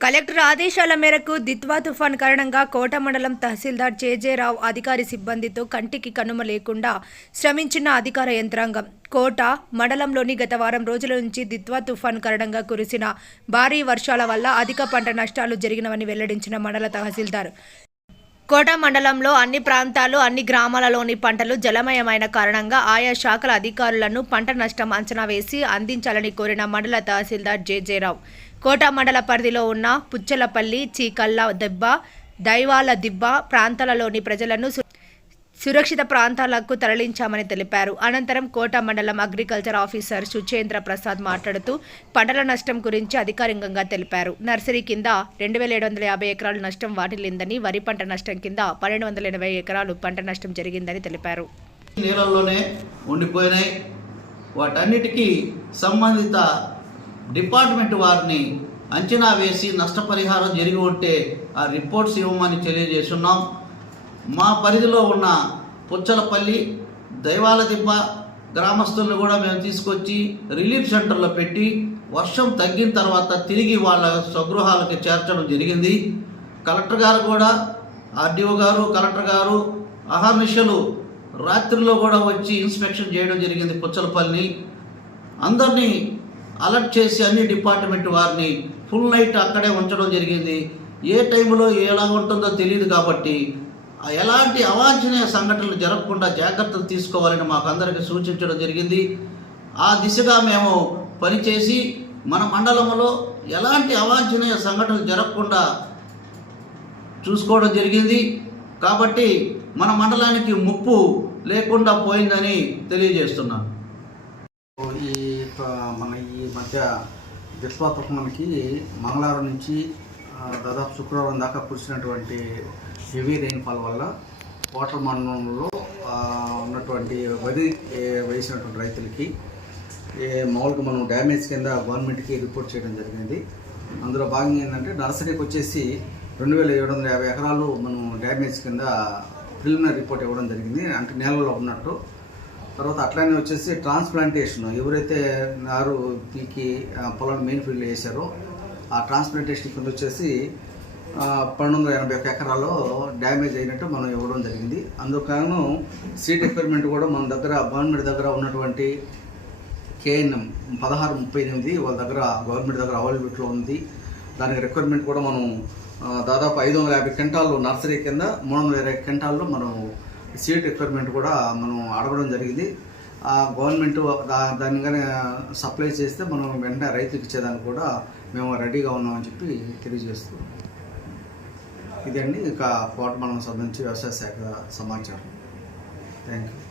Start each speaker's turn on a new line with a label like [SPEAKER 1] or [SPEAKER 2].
[SPEAKER 1] Collector ఆదేశాల మేరకు దిత్వా తుఫాన్ కారణంగా కోట మండలం తహసీల్దార్ జేజేరావు అధికారి సిబ్బందితో కంటికి కనుమ లేకుండా శ్రమించిన అధికార యంత్రాంగం. కోట మండలంలోని గత వారం రోజుల నుంచి దిత్వా తుఫాన్ కారణంగా కురిసిన భారీ వర్షాల వల్ల అధిక పంట నష్టాలు జరిగినవని వెల్లడించిన మండల తహసీల్దార్. కోట మండలంలో అన్ని ప్రాంతాలు అన్ని గ్రామాలలోని పంటలు జలమయమైన కారణంగా ఆయా శాఖల అధికారులను పంట నష్టం అంచనా వేసి అందించాలని కోరిన మండల తహసీల్దార్ జేజేరావు కోట మండల పరిధిలో ఉన్న పుచ్చలపల్లి చీకల్ల దెబ్బ దైవాల దిబ్బ ప్రాంతాలలోని ప్రజలను సురక్షిత ప్రాంతాలకు తరలించామని తెలిపారు. అనంతరం కోట మండలం అగ్రికల్చర్ ఆఫీసర్ సుచేంద్ర ప్రసాద్ మాట్లాడుతూ పంటల నష్టం గురించి అధికారికంగా తెలిపారు. నర్సరీ కింద రెండు వేల ఏడు వందల యాభై ఎకరాలు నష్టం వాటిల్లిందని వరి పంట నష్టం కింద పన్నెండు వందల ఎనభై ఎకరాలు పంట నష్టం జరిగిందని తెలిపారు.
[SPEAKER 2] నీళ్ళలోనే ఉండిపోయినాయి. వాటన్నిటికీ సంబంధిత డిపార్ట్మెంట్ వారిని అంచనా వేసి నష్టపరిహారం జరిగి ఉంటే ఆ రిపోర్ట్స్ ఇవ్వమని తెలియజేస్తున్నాం. మా పరిధిలో ఉన్న పుచ్చలపల్లి దైవాల దిబ్బ గ్రామస్తులను కూడా మేము తీసుకొచ్చి రిలీఫ్ సెంటర్లో పెట్టి వర్షం తగ్గిన తర్వాత తిరిగి వాళ్ళ స్వగృహాలకు చేర్చడం జరిగింది. కలెక్టర్ గారు కూడా ఆర్డీఓ గారు కలెక్టర్ గారు అహర్నిశలు రాత్రిలో కూడా వచ్చి ఇన్స్పెక్షన్ చేయడం జరిగింది పుచ్చలపల్లిని అందరినీ అలర్ట్ చేసి అన్ని డిపార్ట్మెంట్ వారిని ఫుల్ నైట్ అక్కడే ఉంచడం జరిగింది. ఏ టైంలో ఎలా ఉంటుందో తెలియదు కాబట్టి ఎలాంటి అవాంఛనీయ సంఘటనలు జరగకుండా జాగ్రత్తలు తీసుకోవాలని మాకు అందరికీ సూచించడం జరిగింది. ఆ దిశగా మేము పనిచేసి మన మండలంలో ఎలాంటి అవాంఛనీయ సంఘటనలు జరగకుండా చూసుకోవడం జరిగింది. కాబట్టి మన మండలానికి ముప్పు లేకుండా పోయిందని తెలియజేస్తున్నాను.
[SPEAKER 3] ఈ మన ఈ మధ్య దిత్వా తుఫాన్కి మంగళవారం నుంచి దాదాపు శుక్రవారం దాకా కురిసినటువంటి హెవీ రెయిన్ఫాల్ వల్ల వాటర్ మండలంలో ఉన్నటువంటి వరి వేసినటువంటి రైతులకి మామూలుగా మనం డ్యామేజ్ కింద గవర్నమెంట్కి రిపోర్ట్ చేయడం జరిగింది. అందులో భాగంగా ఏంటంటే నర్సరీకి వచ్చేసి రెండు వేల ఏడు వందల యాభై ఎకరాలు మనం డ్యామేజ్ కింద ప్రిలిమినరీ రిపోర్ట్ ఇవ్వడం జరిగింది. అంటే నేలలో ఉన్నట్టు తర్వాత అట్లానే వచ్చేసి ట్రాన్స్ప్లాంటేషన్. ఎవరైతే నారు పీకి పొలం మెయిన్ ఫీల్డ్ వేశారో ఆ ట్రాన్స్ప్లాంటేషన్ కింద వచ్చేసి పన్నెండు వందల ఎనభై ఒక్క ఎకరాల్లో డ్యామేజ్ అయినట్టు మనం ఇవ్వడం జరిగింది. అందుకను సీట్ ఎక్విప్మెంట్ కూడా మన దగ్గర గవర్నమెంట్ దగ్గర ఉన్నటువంటి కేఎన్ఎం పదహారు ముప్పై ఎనిమిది వాళ్ళ దగ్గర గవర్నమెంట్ దగ్గర అవైలబిలిటీలో ఉంది. దానికి రిక్వైర్మెంట్ కూడా మనం దాదాపు ఐదు వందల యాభై క్వింటాల్లో నర్సరీ కింద మూడు వందల ఇరవై క్వింటాల్లో మనం సీట్ రిక్వైర్మెంట్ కూడా మనం అడగడం జరిగింది. ఆ గవర్నమెంట్ దా- దాన్ని సప్లై చేస్తే మనం వెంటనే రైతుకి ఇచ్చేదానికి కూడా మేము రెడీగా ఉన్నామని చెప్పి తెలియజేస్తున్నాం ఇదండి. ఇక కోట మనం సంబంధించి వ్యవసాయ శాఖ సమాచారం. Thank you